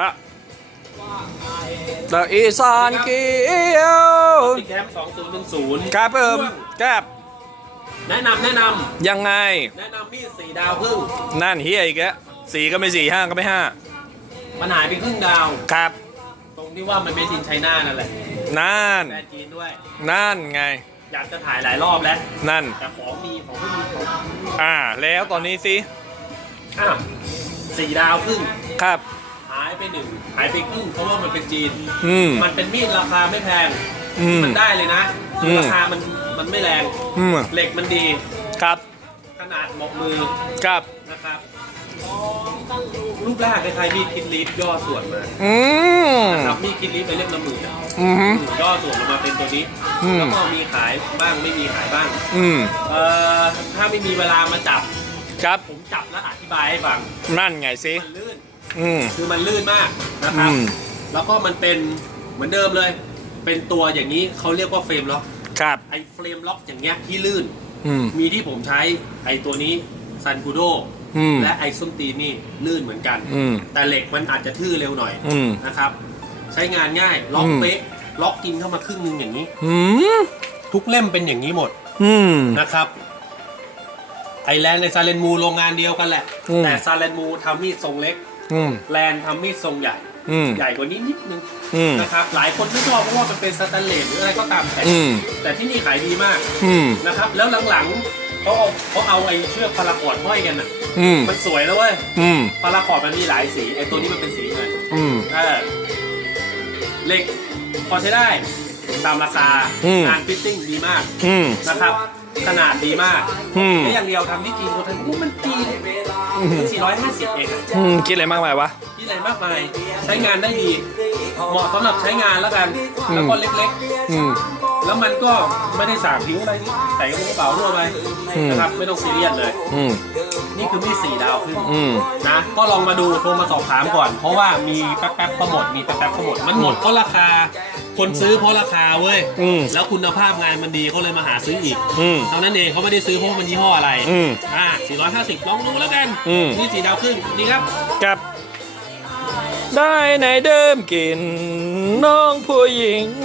ละตะอีสานเกียวติแคมป์2010ครับเพิ่มครับแนะนำแนะนยังไงำแนะนำมีดสีดาวครึ่งนั่นเฮียอีกแล้วสี่ก็ไม่สี่ห้าก็ไม่ห้ามันหายไปครึ่งดาวครับ ตรงที่ว่ามันเป็นดินไชน่านั่นแหละนั่นแบรนด์จีนด้วย นั่นไง อยากจะถ่ายหลายรอบแล้ว นั่น แต่ของมีของไม่มีของอ่า แล้วตอนนี้สิอ้าวสีดาวครึ่งครับหายไปหนึ่งหายไปครึ่งเพราะว่ามันเป็นจีน อืม มันเป็นมีดราคาไม่แพง อืม มันได้เลยนะ อืม ราคามันมันไม่แรง อืมเหล็กมันดี ครับ ขนาดเหมาะมือครับ นะครับ รูปร่างคล้ายๆมีดคิดลิฟย่อส่วนมาอืม นะครับมีดคิดลิฟไปเล่มละหมื่นอืม ย่อส่วนลงมาเป็นตัวนี้ อืม แล้วก็มีขายบ้างไม่มีขายบ้าง อืม เอ่อถ้าไม่มีเวลามาจับ ครับ ผมจับแล้วอธิบายให้ฟังนั่นไงสิ มันลื่น อืม คือมันลื่นมากนะครับ อืม แล้วก็มันเป็นเหมือนเดิมเลย เป็นตัวอย่างนี้เขาเรียกว่าเฟรมล็อก ครับ ไอ้เฟรมล็อกอย่างเงี้ยที่ลื่น อืม มีที่ผมใช้ไอ้ตัวนี้ซันกูโดอืม และไอ้ส้นตีนนี่ลื่นเหมือนกัน อืม แต่เหล็กมันอาจจะทื่อเร็วหน่อยอืม นะครับ ใช้งานง่ายล็อกอืมเป๊ะล็อกกินเข้ามาครึ่งหนึงอย่างนี้ อืมทุกเล่มเป็นอย่างนี้หมดอืม นะครับ ไอแลนด์ในซาเลนมูโรงงานเดียวกันแหละ อืม แต่ซาเลนมูทำมีดทรงเล็ก อืม แลนด์ทำมีดทรงใหญ่ อืม ใหญ่กว่านี้นิดนึงอืม นะครับ หลายคนไม่ชอบเพราะว่ามันเป็นสแตนเลสหรืออะไรก็ตามแต่ อืม แต่ที่นี่ขายดีมากอืม นะครับ แล้วหลังๆเขาเอาเขาเอาไอ้เชือกพาราคอร์ดห้อยกันอะ อืม มันสวยแล้วเว้ย อืม พาราคอร์ดมันมีหลายสีไอ้ตัวนี้มันเป็นสีเงินอืม เออเหล็กพอใช้ได้ตามราคาอืม งานฟิตติ้งดีมาก อืม นะครับ ขนาดดีมากอืม แค่อย่างเดียวทำที่จีนคนไทยอู้มันจีน 450 เองอะอืมคิดอะไรมากมายวะ ที่ไหนมากมาย ใช้งานได้ดี เหมาะสำหรับใช้งานแล้วกัน แล้วก็เล็กอืม ๆ แล้วมันก็ไม่ได้สากผิวอะไรนี่ใส่กระเป๋าทั่วไปอืม นะครับไม่ต้องซีเรียสเลย อืม นี่คือมีดสี่ดาวขึ้นอืม นะ ก็ลองมาดูโทรมาสอบถามก่อน เพราะว่ามีแป๊บๆก็หมดมีแป๊บๆก็หมดมันหมดเพราะราคา คนซื้อเพราะราคาเว้ยอืม แล้วคุณภาพงานมันดีเขาเลยมาหาซื้ออีก อืม เท่านั้นเองเขาไม่ได้ซื้อเพราะว่ามันยี่ห้ออะไรอืมอ่า450 ลองดูแล้วกันอืม นี่สีดาวครึ่งนี่ครับ กับ ได้ในเดิมกินน้องผู้หญิง